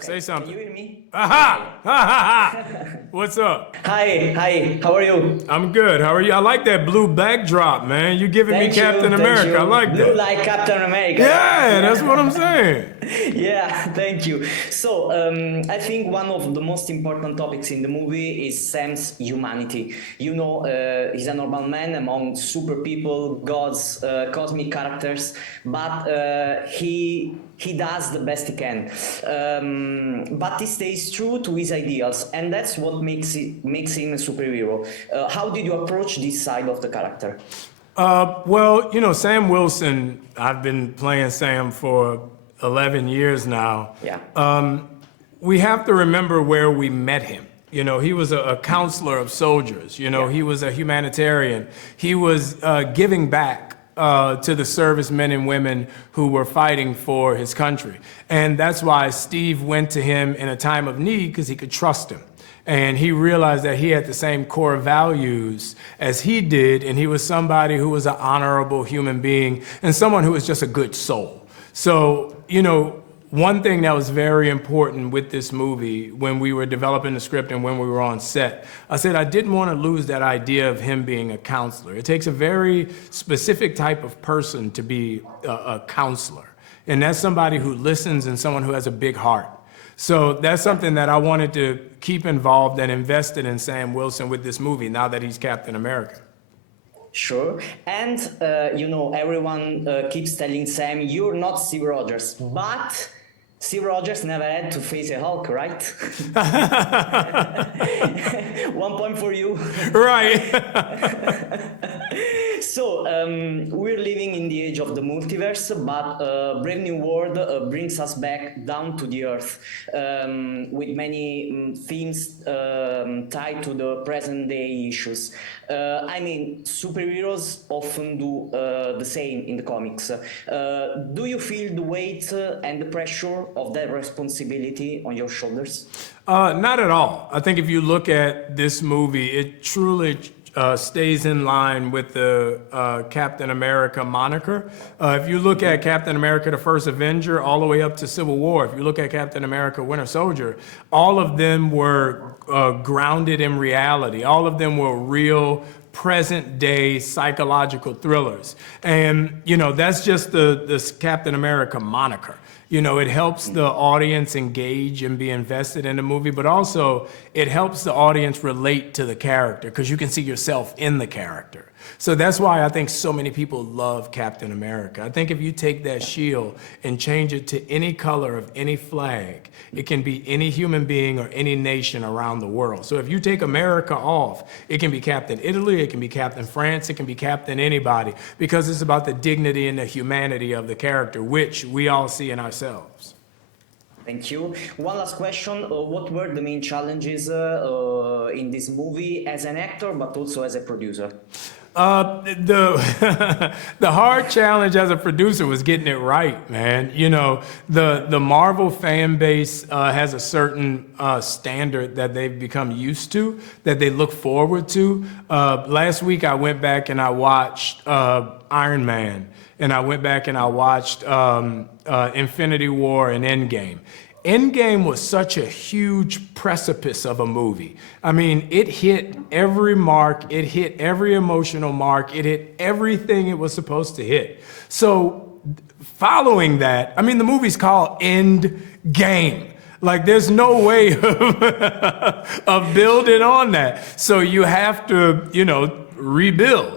Say something. Can you hear me? Aha! Ha ha ha! What's up? Hi, how are you? I'm good. How are you? I like that blue backdrop, man. You giving me Thank you, Captain thank America. you. I like Blue that. like Captain America. Yeah, that's what I'm saying. Yeah, thank you. So, I think one of the most important topics in the movie is Sam's humanity. He's a normal man among super people, gods, cosmic characters, but he does the best he can. But he stays true to his ideals, and that's what makes him a superhero. How did you approach this side of the character? Well, Sam Wilson, I've been playing Sam for 11 years now. Yeah. We have to remember where we met him. He was a counselor of soldiers. He was a humanitarian. He was giving back to the servicemen and women who were fighting for his country. And that's why Steve went to him in a time of need, because he could trust him. And he realized that he had the same core values as he did, and he was somebody who was an honorable human being and someone who was just a good soul. So, one thing that was very important with this movie when we were developing the script and when we were on set, I said I didn't want to lose that idea of him being a counselor. It takes a very specific type of person to be a counselor. And that's somebody who listens and someone who has a big heart. So that's something that I wanted to keep involved and invested in Sam Wilson with this movie now that he's Captain America. Sure. And, everyone keeps telling Sam, you're not Steve Rogers, but Steve Rogers never had to face a Hulk, right? 1 point for you. Right. So, we're living in the age of the multiverse, but Brave New World brings us back down to the earth with many themes tied to the present day issues. Superheroes often do the same in the comics. Do you feel the weight and the pressure of that responsibility on your shoulders? Not at all. I think if you look at this movie, it truly stays in line with the Captain America moniker. If you look at Captain America, the First Avenger, all the way up to Civil War, if you look at Captain America, Winter Soldier, all of them were grounded in reality. All of them were real present day psychological thrillers. And, that's just this Captain America moniker. It helps the audience engage and be invested in the movie, but also it helps the audience relate to the character because you can see yourself in the character. So that's why I think so many people love Captain America. I think if you take that shield and change it to any color of any flag, it can be any human being or any nation around the world. So if you take America off, it can be Captain Italy, it can be Captain France, it can be Captain anybody, because it's about the dignity and the humanity of the character, which we all see in ourselves. Thank you. One last question. What were the main challenges in this movie as an actor, but also as a producer? The the hard challenge as a producer was getting it right, man. The Marvel fan base has a certain standard that they've become used to, that they look forward to. Last week I went back and I watched Iron Man, and I went back and I watched Infinity War and Endgame. Endgame was such a huge precipice of a movie. It hit every mark, it hit every emotional mark, it hit everything it was supposed to hit. So following that, the movie's called Endgame. Like, there's no way of building on that. So you have to, rebuild.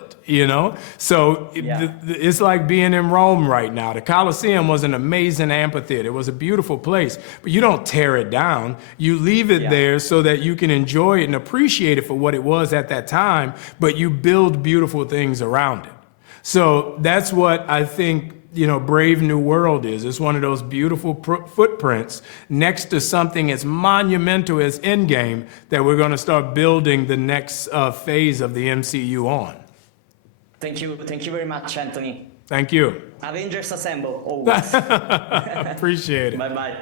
So Yeah. it's like being in Rome right now. The Colosseum was an amazing amphitheater. It was a beautiful place, but you don't tear it down. You leave it there so that you can enjoy it and appreciate it for what it was at that time, but you build beautiful things around it. So that's what I think, Brave New World is. It's one of those beautiful footprints next to something as monumental as Endgame that we're going to start building the next phase of the MCU on. Thank you very much, Anthony. Thank you. Avengers Assemble, always. Appreciate it. Bye-bye.